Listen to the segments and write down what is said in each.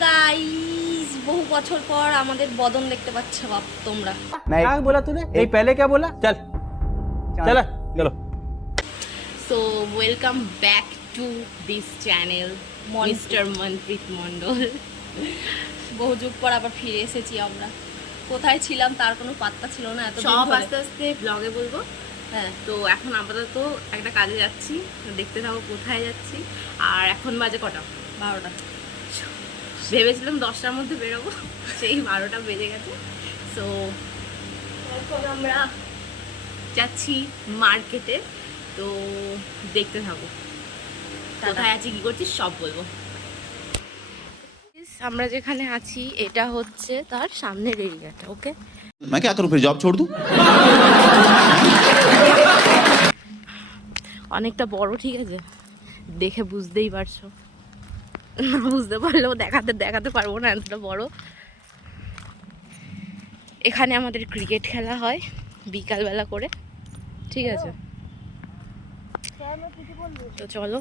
Guys বহু বছর পর আমাদের বদন দেখতে পাচ্ছ বাপ তোমরা। क्या बोला तूने? ये पहले क्या बोला? चल चल चलो। So welcome back to this channel mister Manpreet Mondal. বহু যুগ পর আবার ফিরে এসেছি আমরা। কোথায় ছিলাম তার কোনো পাত্তা ছিল না এত সব আস্তে আস্তে ব্লগে বলবো। হ্যাঁ, তো এখন আপাতত একটা কাজে যাচ্ছি, দেখতে থাকো কোথায় যাচ্ছি। আর এখন বাজে কটা? 12টা। ভেবেছিলাম 10টার মধ্যে বেরোবো, সেই 12টা বেজে গেছে। সো এখন আমরা যাচ্ছি মার্কেটে, তো দেখতে থাকো কোথায় আছি, কি করছি সব বলবো। আমরা যেখানে আছি এটা হচ্ছে তার সামনের এরিয়াটা। ওকে, मैं क्या करूं फिर जॉब छोड़ दूं? অনেকটা বড়, ঠিক আছে, দেখে বুঝতেই পারছো। না বুঝতে পারলেও দেখাতে পারবো না, এতটা বড়। এখানে আমাদের ক্রিকেট খেলা হয় বিকালবেলা করে, ঠিক আছে। তো চলো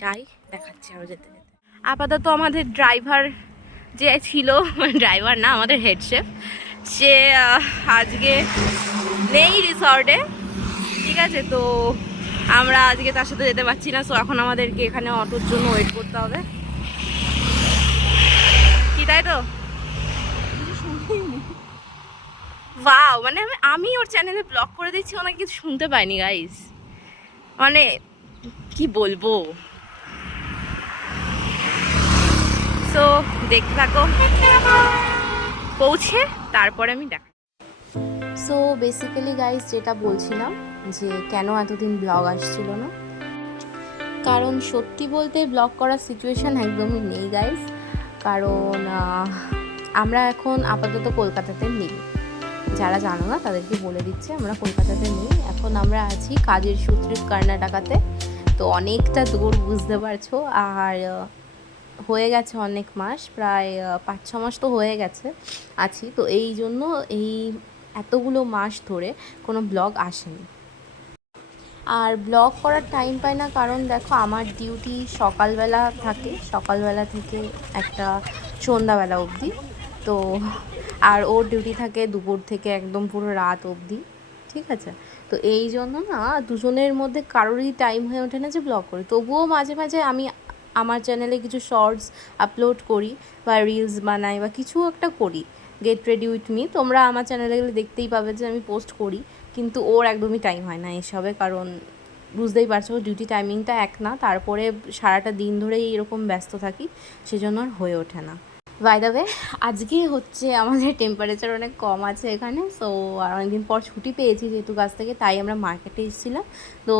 যাই, দেখাচ্ছি আরো যেতে যেতে। আপাতত আমাদের ড্রাইভার যে ছিল, ড্রাইভার না, আমাদের হেড শেফ, সে আজকে নেই রিসর্টে, ঠিক আছে। তো আমরা আজকে তার সাথে যেতে পারছি না। সো এখন আমাদেরকে এখানে অটোর জন্য ওয়েট করতে হবে, কি তাই তো? ওয়াও, মানে আমি ওর চ্যানেলে ব্লগ করে দিচ্ছি, ওনাকে কিছু শুনতে পাইনি গাইস, মানে কি বলবো। সো দেখতে থাকো, পৌঁছে তারপরে আমি দেখা। সো বেসিক্যালি গাইস যেটা বলছিলাম, যে কেন এতদিন ব্লগ আসছিল না, কারণ সত্যি বলতে ব্লগ করার সিচুয়েশান একদমই নেই গাইস। কারণ আমরা এখন আপাতত কলকাতাতে নেই। যারা জানো না তাদেরকে বলে দিচ্ছে, আমরা কলকাতাতে নেই এখন। আমরা আছি কাজের সূত্রে কর্ণাটকাতে। তো অনেকটা দূর, বুঝতে পারছো। আর হয়ে গেছে অনেক মাস, প্রায় 5-6 মাস তো হয়ে গেছে আছি। তো এই জন্য এই এতগুলো মাস ধরে কোনো ব্লগ আসেনি। আর ব্লগ করার টাইম পাই না, কারণ দেখো আমার ডিউটি সকালবেলা থাকে, সকালবেলা থেকে একটা সন্ধ্যাবেলা অবধি। তো আর ওর ডিউটি থাকে দুপুর থেকে একদম পুরো রাত অবধি, ঠিক আছে। তো এই জন্য না দুজনের মধ্যে কারোরই টাইম হয়ে ওঠে না যে ব্লগ করি। তবুও মাঝে মাঝে আমি আমার চ্যানেলে কিছু শর্টস আপলোড করি বা রিলস বানাই বা কিছু একটা করি, গেট রেডি উইথ মি। তোমরা আমার চ্যানেলে গেলে দেখতেই পাবে যে আমি পোস্ট করি, কিন্তু ওর একদমই টাইম হয় না এসবে। কারণ বুঝতেই পারছো ডিউটি টাইমিংটা এক না, তারপরে সারাটা দিন ধরেই এরকম ব্যস্ত থাকি, সেজন্য আর হয়ে ওঠে না। বাই দ্য ওয়ে, আজকে হচ্ছে আমাদের টেম্পারেচার অনেক কম আছে এখানে। সো আর অনেকদিন পর ছুটি পেয়েছি যেহেতু কাছ থেকে, তাই আমরা মার্কেটে এসেছিলাম। তো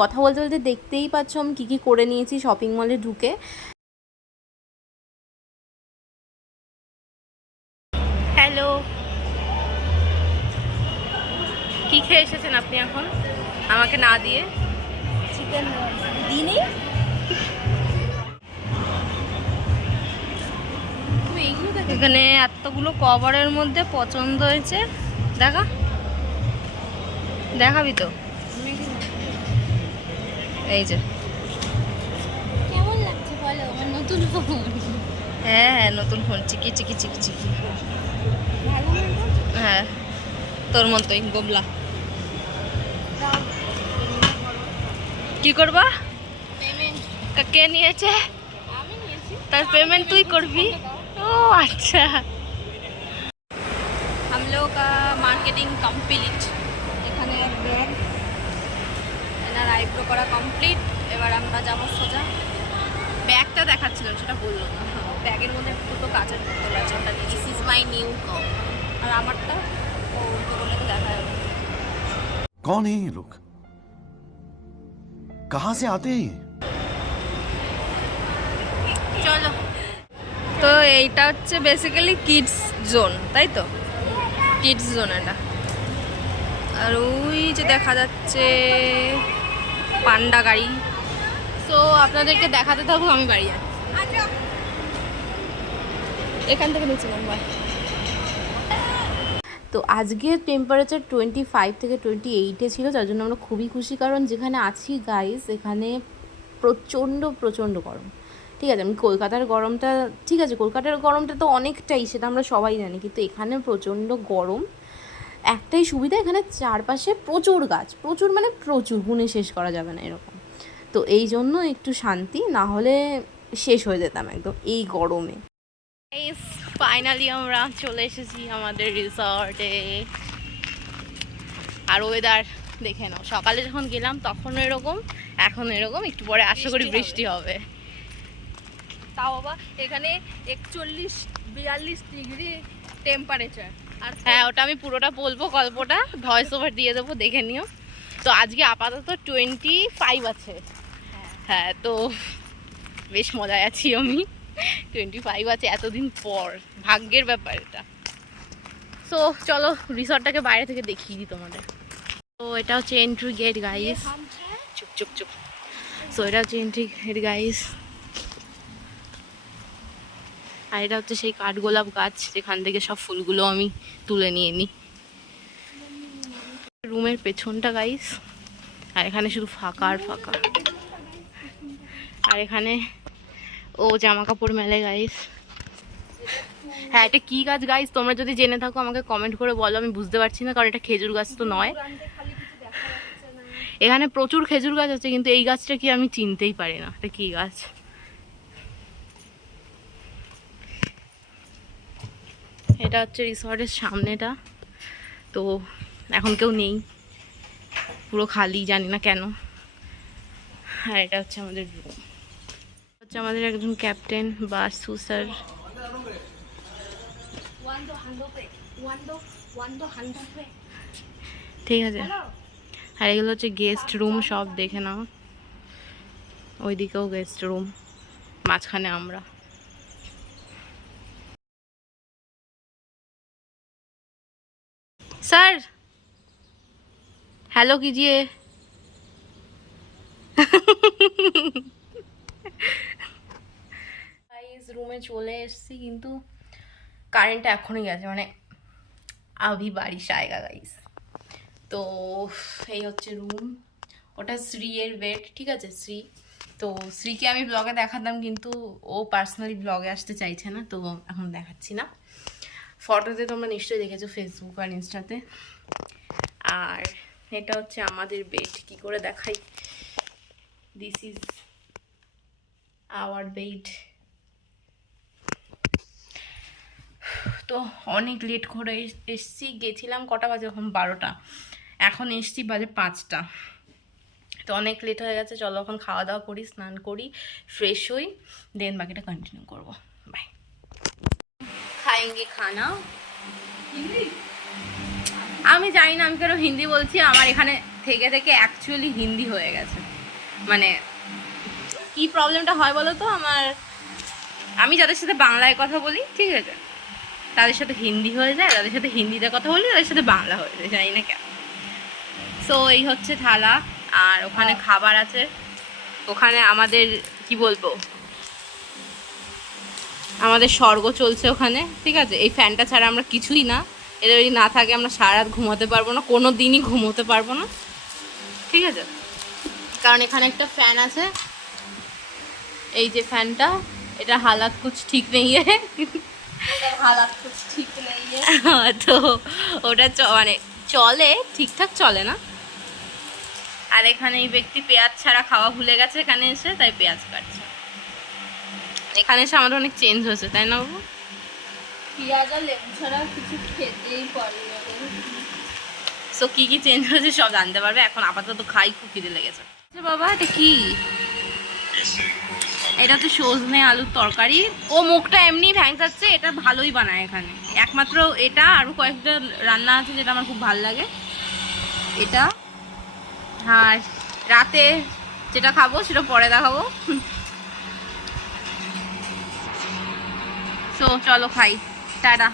কথা বলতে বলতে দেখতেই পাচ্ছ আমি কী কী করে নিয়েছি শপিং মলে ঢুকে। হ্যালো, কী খেয়ে এসেছেন আপনি এখন আমাকে না দিয়ে? চিকেন দিনই এখানে এতগুলো কভারের মধ্যে পছন্দ হয়েছে, দেখাবি তো? এই যে কেমন লাগছে বলো, আমার নতুন ফোন। হ্যাঁ হ্যাঁ, নতুন ফোন, চিকি চিকি চিকি চিকি। ভালো না? হ্যাঁ, তোর মতোই গোবলা। কি করবা? পেমেন্ট কে নিয়েছে? আমি নিয়েছি। তার পেমেন্ট তুই করবি? ও আচ্ছা। हम लोग का मार्केटिंग कमप्लीट। এখানে এক ব্যাগ, এনার আইব্রো করা কমপ্লিট। এবার আমরা যাবো সোজা। ব্যাগটা দেখাচ্ছিলাম, সেটা বললো না। ব্যাগের মধ্যে দুটো কাঁচের বোতল আছে, ওটা নিয়ে। This is my new cup. আর আমারটা ও উল্টো বলে তো দেখা যাবে। कौन है ये लोग? कहां से आते हैं ये? চলো। তো এইটা হচ্ছে বেসিক্যালি কিডস জোন, তাই তো? কিডস জোন এটা। আর ওই যে দেখা যাচ্ছে পান্ডা গাড়ি। সো আপনাদেরকে দেখাতে থাকুক, আমি বাড়ি যাচ্ছি। এখান থেকে নিচে নাম্বার। তো আজকে টেম্পারেচার 25 থেকে 28-এ ছিল, যার জন্য আমরা খুবই খুশি। কারণ যেখানে আছি গাইস, এখানে প্রচণ্ড গরম, ঠিক আছে, আমি কলকাতার গরমটা, ঠিক আছে কলকাতার গরমটা তো অনেকটাই, সেটা আমরা সবাই জানি, কিন্তু এখানে প্রচণ্ড গরম। একটাই সুবিধা, এখানে চারপাশে প্রচুর গাছ, প্রচুর মানে প্রচুর, গুণে শেষ করা যাবে না এরকম। তো এই জন্য একটু শান্তি, না হলে শেষ হয়ে যেতাম একদম এই গরমে। ফাইনালি আমরা চলে এসেছি আমাদের রিসর্টে। আর ওয়েদার দেখে নাও, সকালে যখন গেলাম তখন এরকম, এখন এরকম, একটু পরে আশা করি বৃষ্টি হবে। তাও বাবা এখানে 41-42 ডিগ্রি টেম্পারেচার। আর হ্যাঁ, ওটা আমি পুরোটা বলবো, গল্পটা ভয়েস ওভার দিয়ে দেবো, দেখে নিও। তো আজকে আপাতত 25 আছে। হ্যাঁ, তো বেশ মজায় আছি আমি। 25 আছে এতদিন পর, ভাগ্যের ব্যাপার এটা। সো চলো রিসর্টটাকে বাইরে থেকে দেখিয়ে দিই তোমাদের। তো এটা হচ্ছে এন্ট্রি গেট গাইস। চুপ চুপ চুপ। সো এটা হচ্ছে এন্ট্রি গেট গাইস। আর এটা হচ্ছে সেই কাঠগোলাপ গাছ যেখান থেকে সব ফুলগুলো আমি তুলে নিয়ে নিই। রুমের পেছনটা গাইস, আর এখানে শুধু ফাঁকা আর ফাঁকা। আর এখানে ও জামা কাপড় মেলে গাইস। হ্যাঁ, এটা কি গাছ গাইস, তোমরা যদি জেনে থাকো আমাকে কমেন্ট করে বলো, আমি বুঝতে পারছি না, কারণ এটা খেজুর গাছ তো নয়। এখানে প্রচুর খেজুর গাছ আছে, কিন্তু এই গাছটা কি আমি চিনতেই পারি না এটা কি গাছ। এটা হচ্ছে রিসর্টের সামনেটা, তো এখন কেউ নেই, পুরো খালি, জানি না কেন। আর এটা হচ্ছে আমাদের রুম, হচ্ছে আমাদের একজন ক্যাপ্টেন বাসু স্যার। ঠিক আছে, আর এগুলো হচ্ছে গেস্ট রুম, সব দেখে নাও। ওইদিকেও গেস্ট রুম, মাঝখানে আমরা। सर हेलो कीजिए। গাইস রুমে চলে এসেছি, কিন্তু কারেন্টটা এখনই গেছে, মানে আভি বারিশ আয়েগা গাইস। তো এই হচ্ছে রুম, ওটা শ্রী এর বেড, ঠিক আছে শ্রী। তো শ্রীকে আমি ব্লগে দেখাতাম, কিন্তু ও পার্সোনালি ব্লগে আসতে চাইছে না, তো এখন দেখাচ্ছি না। ফটোতে তোমরা নিশ্চয়ই দেখেছো ফেসবুক আর ইনস্টাতে। আর এটা হচ্ছে আমাদের বেড, কি করে দেখাই, দিস ইজ আওয়ার বেড। তো অনেক লেট করে এসছি, গেছিলাম কটা বাজে, এখন 12টা, এখন এসছি বাজে 5টা। তো অনেক লেট হয়ে গেছে, চলো এখন খাওয়া দাওয়া করি, স্নান করি, ফ্রেশ হই, দেন বাকিটা কন্টিনিউ করবো। বাই। খাएंगे খানা। আমি জানি না আমি কেন হিন্দি বলছি, আমার এখানে থেকে থেকে অ্যাকচুয়ালি হিন্দি হয়ে গেছে। মানে কি প্রবলেমটা হয় বলো তো, আমি যাদের সাথে বাংলায় কথা বলি, ঠিক আছে, তাদের সাথে হিন্দি হয়ে যায়, তাদের সাথে হিন্দিতে কথা বলি, তাদের সাথে বাংলা হয়ে যায়, জানি না কেন। সো এই হচ্ছে থালা, আর ওখানে খাবার আছে, ওখানে আমাদের কি বলবো, আমাদের স্বর্গ চলছে ওখানে, ঠিক আছে। এই ফ্যানটা ছাড়া আমরা কিছুই না, এটা যদি না থাকে আমরা সারা রাত ঘুমাতে পারবো না, কোনো দিনই ঘুমোতে পারবো না, ঠিক আছে। কারণ এখানে একটা ফ্যান আছে, এই যে ফ্যানটা, এটা হালাত কুছ ঠিক নেই हालात कुछ ठीक नहीं है। তো ওটা মানে চলে, ঠিকঠাক চলে না। আর এখানে এই ব্যক্তি পেঁয়াজ ছাড়া খাওয়া ভুলে গেছে এখানে এসে, তাই পেঁয়াজ কাটছে। এখানে এসে আমাদের অনেক চেঞ্জ হয়েছে, তাই না বাবু? পেঁয়াজ আর লেবু ছাড়া কিছু খেতেই পারি না। সো কি কি চেঞ্জ হয়েছে সব জানতে পারবে। এখন আপাতত খাই, খুব খিদে লেগেছে। বাবা এটা কি? এটা তো সজনে আলুর তরকারি। ও মুখটা এমনি ভ্যাংচাচ্ছে, এটা ভালোই বানায় এখানে। একমাত্র এটা, আরও কয়েকটা রান্না আছে যেটা আমার খুব ভালো লাগে। এটা, আর রাতে যেটা খাবো সেটা পরে দেখাবো। সো চলো খাই, টাটা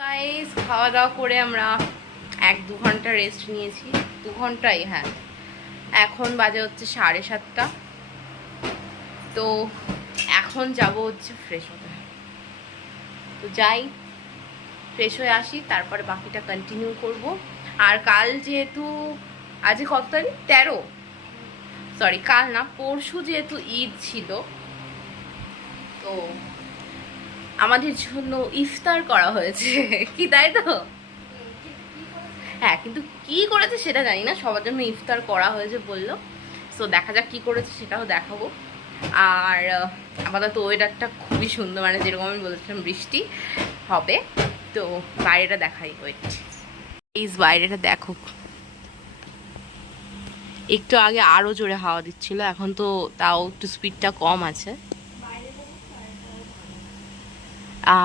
গাইস। খাওয়া দাওয়া করে আমরা 1-2 ঘন্টা রেস্ট নিয়েছি, 2 ঘন্টাই, হ্যাঁ। এখন বাজে হচ্ছে 7:30। তো এখন যাব হচ্ছে ফ্রেশ হতে। তো যাই, ফ্রেশ হয়ে আসি, তারপরে বাকিটা কন্টিনিউ করব। আর কাল যেহেতু, আজকে কত তারিখ, 13, সরি কাল না, পরশু যেহেতু ঈদ ছিল, তো আমাদের জন্য ইফতার করা হয়েছে কি তাই তো? হ্যাঁ, কিন্তু কি করেছে সেটা জানি না, সবার জন্য ইফতার করা হয়েছে বললো। সো দেখা যাক কি করেছে, সেটাও দেখাবো। আর আপাতত ওয়েদারটা খুবই সুন্দর, মানে যেরকম আমি বলেছিলাম বৃষ্টি হবে। তো বাইরেটা দেখাই, ওয়েট, এই বাইরেটা দেখো। একটু আগে আরো জোরে হাওয়া দিচ্ছিল, এখন তো তাও একটু স্পিডটা কম আছে।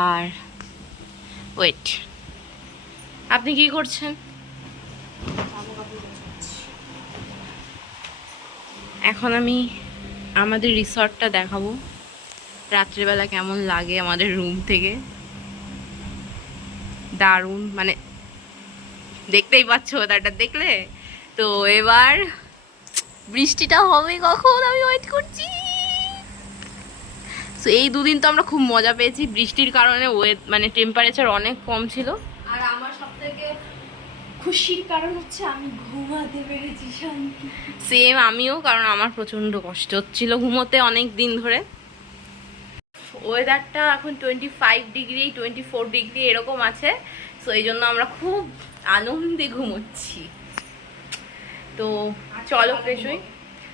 আর ওয়েট, আপনি কি করছেন? এখন আমি আমাদের রিসর্টটা দেখাবো, রাত্রিবেলা কেমন লাগে আমাদের রুম থেকে। দারুণ, মানে দেখতেই পাচ্ছ ওয়েদারটা দেখলে। তো এবার বৃষ্টিটা হবে কখন, আমি ওয়েট করছি। তো এই দুদিন তো আমরা খুব মজা পেয়েছি, বৃষ্টির কারণে মানে টেম্পারেচার অনেক কম ছিল। আর আমার সবথেকে খুশির কারণ হচ্ছে আমি ঘুমাতে পেরেছি শান্তি। সেম আমিও, কারণ আমার প্রচন্ড কষ্ট হচ্ছিল ঘুমোতে অনেক দিন ধরে। ওয়েদারটা এখন 25 ডিগ্রি 24 ডিগ্রি এরকম আছে। সো এই জন্য আমরা খুব আনন্দে ঘুমোচ্ছি। তো চলো ফ্রেশ হই।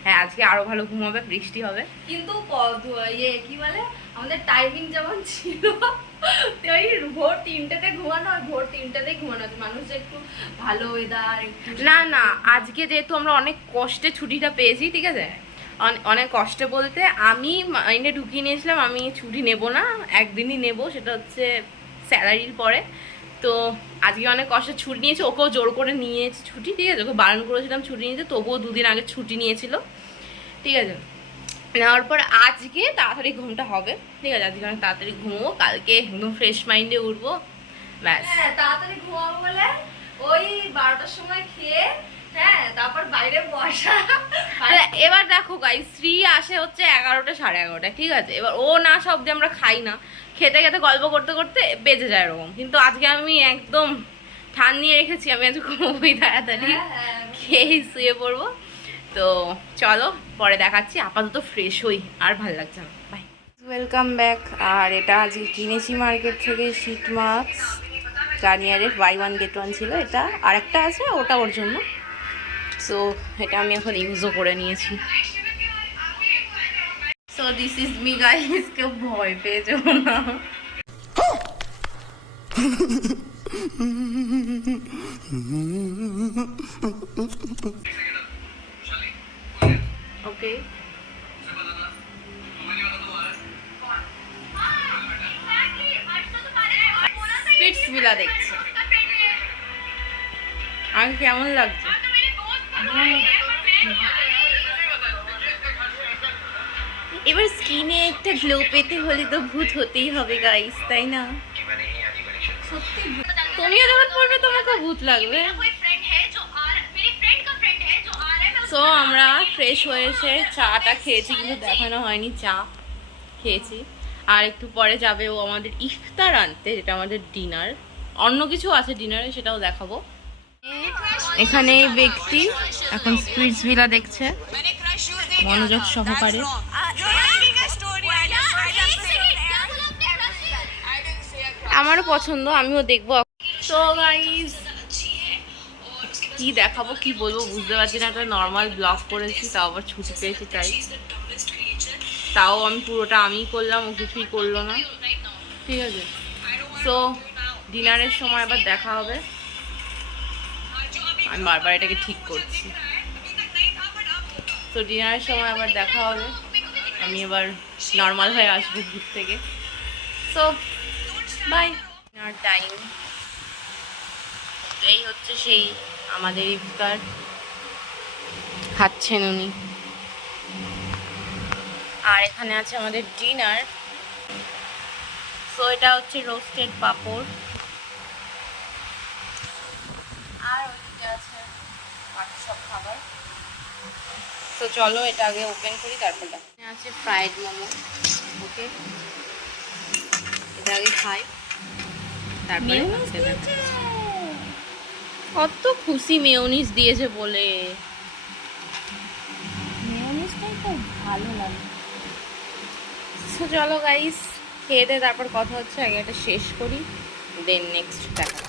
হ্যাঁ, আজকে আরো ভালো ঘুম হবে, বৃষ্টি হবে। কিন্তু কি বলে আমাদের টাইমিং যেমন ছিল ওই ভোর 3টেতে ঘুমানো, আর ভোর 3টেতেই ঘুমানো হচ্ছে। মানুষ একটু ভালো ওয়েদার একটু না না, আজকে যেহেতু আমরা অনেক কষ্টে ছুটিটা পেয়েছি, ঠিক আছে, অনেক কষ্টে বলতে আমি মাইন্ডে ঢুকিয়ে নিয়েছিলাম আমি ছুটি নেব না, একদিনই নেব, সেটা হচ্ছে স্যালারির পরে। তো আজকে অনেক কষ্টে ছুটি নিয়েছি, ওকেও জোর করে নিয়েছি ছুটি, ঠিক আছে, ওকে বারণ করেছিলাম ছুটি নিয়েছে, তবুও 2 দিন আগে ছুটি নিয়েছিল, ঠিক আছে। নেওয়ার পর আজকে তাড়াতাড়ি ঘুমটা হবে, ঠিক আছে, আজকে অনেক তাড়াতাড়ি ঘুমবো, কালকে একদম ফ্রেশ মাইন্ডে উঠবো, ব্যাস। হ্যাঁ, তাড়াতাড়ি ঘুমাবো বলে ওই 12টার সময় খেয়ে, হ্যাঁ, তারপর বাইরে বসা। এবার দেখো গাইস, শ্রী আসে হচ্ছে 11টা 11:30, ঠিক আছে। এবার ও না সব যে আমরা খাই না, খেতে খেতে গল্প করতে করতে বেজে যায় এরকম। কিন্তু আজকে আমি একদম ঠান নিয়ে রেখেছি, আমি আজকে ঘুমোবই তাড়াতাড়ি, খেয়েই শুয়ে পড়বো। তো চলো পরে দেখাচ্ছি, আপাতত ফ্রেশ হই, আর ভালো লাগছে না, বাই। Welcome back. আর এটা আজকে কিনেছি মার্কেট থেকে শীত মাস্ক, গার্নিয়ারের বাই 1 get 1 ছিল, এটা আর একটা আছে, ওটা ওর জন্য। সো এটা আমি এখন ইউজও করে নিয়েছি। So this is me guys, কেউ ভয় পেয়ে যাও না। ওকে, স্পিটসভিলা দেখছি, আগে কেমন লাগছে? এবার স্কিনে একটা গ্লো পেতে হলে তো ভূত হতেই হবে গাইস, তাই না? সত্যি তুমিও যখন পড়বে তোমাকে ভূত লাগবে। সো আমরা ফ্রেশ হয়ে এসে চাটা খেয়েছি, কিন্তু দেখানো হয়নি, চা খেয়েছি। আর একটু পরে যাবে ও আমাদের ইফতার আনতে, যেটা আমাদের ডিনার, অন্য কিছু আছে ডিনারে, সেটাও দেখাবো। এখানে এই ব্যক্তি এখন স্পিটসভিলা দেখছে মনোযোগ সহকারে। আমারও পছন্দ, আমিও দেখবো। সো গাইস, কি দেখাবো কি বলবো বুঝতে পারছি না। একটা নর্মাল ব্লগ করেছি, তাও আবার ছুটি পেয়েছি তাই, তাও আমি পুরোটা আমিই করলাম, ও কিছুই করলো না, ঠিক আছে। সো ডিনারের সময় আবার দেখা হবে, আমি বারবার এটাকে ঠিক করছি। তো ডিনারের সময় আবার দেখা হবে, আমি এবার নর্মাল হয়ে আসবো ঘুর থেকে। So by. ডিনার টাইম, এই হচ্ছে সেই আমাদের ইফতার, খাচ্ছেন উনি। আর এখানে আছে আমাদের ডিনার। সো এটা হচ্ছে রোস্টেড পাপড়, আর ওইদিকে আছে বাকি সব খাবার। তো চলো এটা আগে ওপেন করি, তারপর আছে ফ্রাইড মোমো। ওকে, এটা আগে খাই, তারপরে কত খুশি মেয়োনিজ দিয়েছে বলে। মেয়োনিজটাই তো ভালো লাগে। তো চলো গাইস, খেয়ে দিয়ে তারপর কথা হচ্ছে। আগে এটা শেষ করি, দেন নেক্সট দেখা।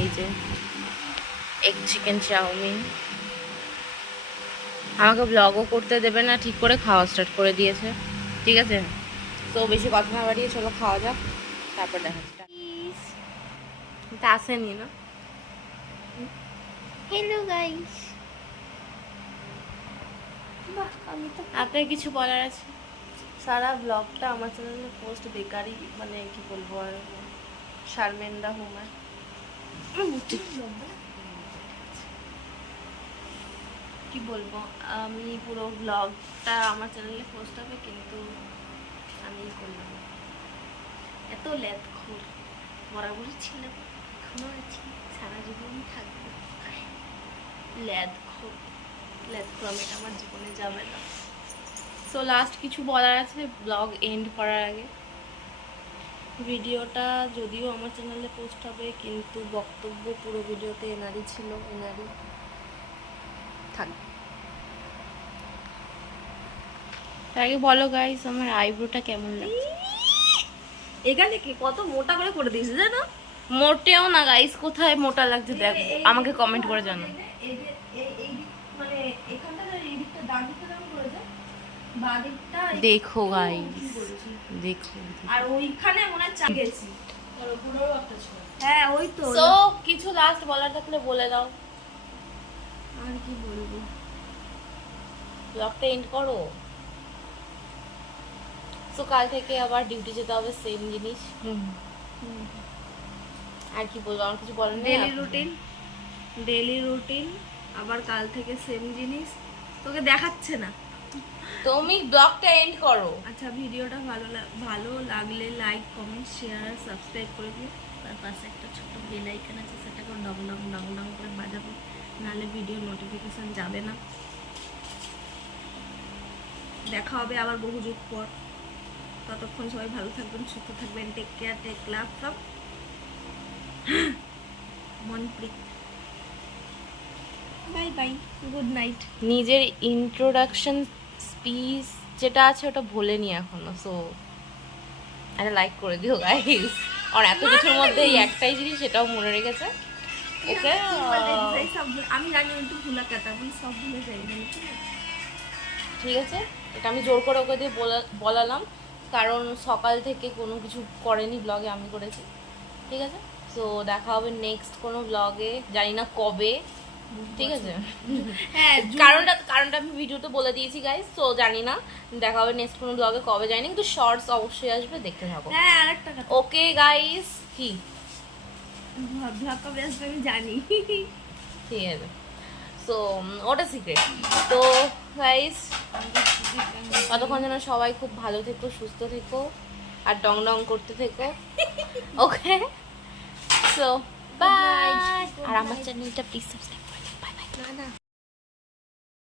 এই যে এগ চিকেন চাউমিন, আমাকে ব্লগও করতে দেবে না, ঠিক করে খাওয়া স্টার্ট করে দিয়েছে। ঠিক আছে, তো বেশি কথা না বাড়িয়ে চলো খাওয়া যাক, তারপর দেখা যাচ্ছে। তা আসেনি না। হ্যালো গাইস, আপনার কিছু বলার আছে? সারা ব্লগটা আমার চ্যানেলে পোস্ট বেকারই, মানে কি বলবো আর, শারমেন্দা হুমা। কি বলবো, আমি পুরো ব্লগটা আমার চ্যানেলে পোস্ট হবে, কিন্তু আমি করলাম না। এত ল্যাদখোর, বরাবরই ছিলাম, এখনো আছি, সারা জীবন থাকবো। ল্যাদখোর আমি, এটা আমার জীবনে যাবে না। সো লাস্ট কিছু বলার আছে ব্লগ এন্ড করার আগে? ভিডিওটা যদিও আমার চ্যানেলে পোস্ট হবে, কিন্তু বক্তব্য পুরো ভিডিওতে এনারই ছিল, এনারই থাকবে। তার আগে বলো গাইস, আমার আইব্রোটা কেমন লাগছে? এখানে কি কত মোটা করে দিয়েছে জানো? মোটেও না গাইস, কোথায় মোটা লাগছে দেখো, আমাকে কমেন্ট করে জানাও। মানে এখানটা এই দিকটা ডান দিকটা কেমন করেছে, বাঁ দিকটা দেখো গাইস, দেখো। আর ওইখানে মনে হয় চা গেছি, আর পুরো একটা ছিল। হ্যাঁ ওই তো। সো কিছু লাস্ট বলার থাকলে বলে দাও। আর কি বলবো, ব্লগটা এন্ড করো। সো কাল থেকে আবার ডিউটি যেতে হবে, সেম জিনিস। আর কি বলবো, আমার কিছু বলার নেই। ডেলি রুটিন আবার কাল থেকে সেম জিনিস, তোকে দেখাচ্ছে না। তুমি ব্লগটা এন্ড করো। আচ্ছা, ভিডিওটা ভালো লাগলে লাইক, কমেন্ট, শেয়ার আর সাবস্ক্রাইব করে দিও। তার পাশে একটা ছোট্ট বেল আইকন আছে, সেটাকে ডং ডং ডং ডং করে বাজাবো, নাহলে ভিডিও নোটিফিকেশন যাবে না। দেখা হবে আবার বহু যুগ পর। ততক্ষণ সবাই ভালো থাকবেন, সুস্থ থাকবেন। Take care, take love from Manpreet. Bye bye, good night. নিজের ইন্ট্রোডাকশন স্পিচ যেটা আছে ওটা ভুলেনি এখনো, সো একটা লাইক করে দিও গাইস। আর এত কিছুর মধ্যে এই একটাই জিনিস, সেটাও মনে রেখেছে। ওকে, আমি জানি একটু ভুলা কাটা, আমি সব ভুলে যাই না। ঠিক আছে, এটা আমি জোর করে ওকে দিয়ে বলালাম, কারণ সকাল থেকে কোনো কিছু করেনি ব্লগে, আমি করেছি। ঠিক আছে, সো দেখা হবে নেক্সট কোনো ব্লগে, জানি না কবে। ঠিক আছে, হ্যাঁ, কারণটা আমি ভিডিওতে বলে দিয়েছি গাইস, তো জানি না দেখা হবে নেক্সট কোনো ব্লগে কবে, জানি না, কিন্তু শর্টস অবশ্যই আসবে, দেখতে থাকো। হ্যাঁ, আরেকটা কথা, ওকে গাইস, কি ব্লগ কবে আসবে আমি জানি। ঠিক আছে, সো ওটা সিক্রেট। তো গাইস, ততক্ষণ যেন সবাই খুব ভালো থেকো, সুস্থ থেকো, আর ডং ডং করতে থেকো। ওকে, সো বাই। আর আমার চ্যানেলটা প্লিজ সাবস্ক্রাইব করে দিও। Bye bye. না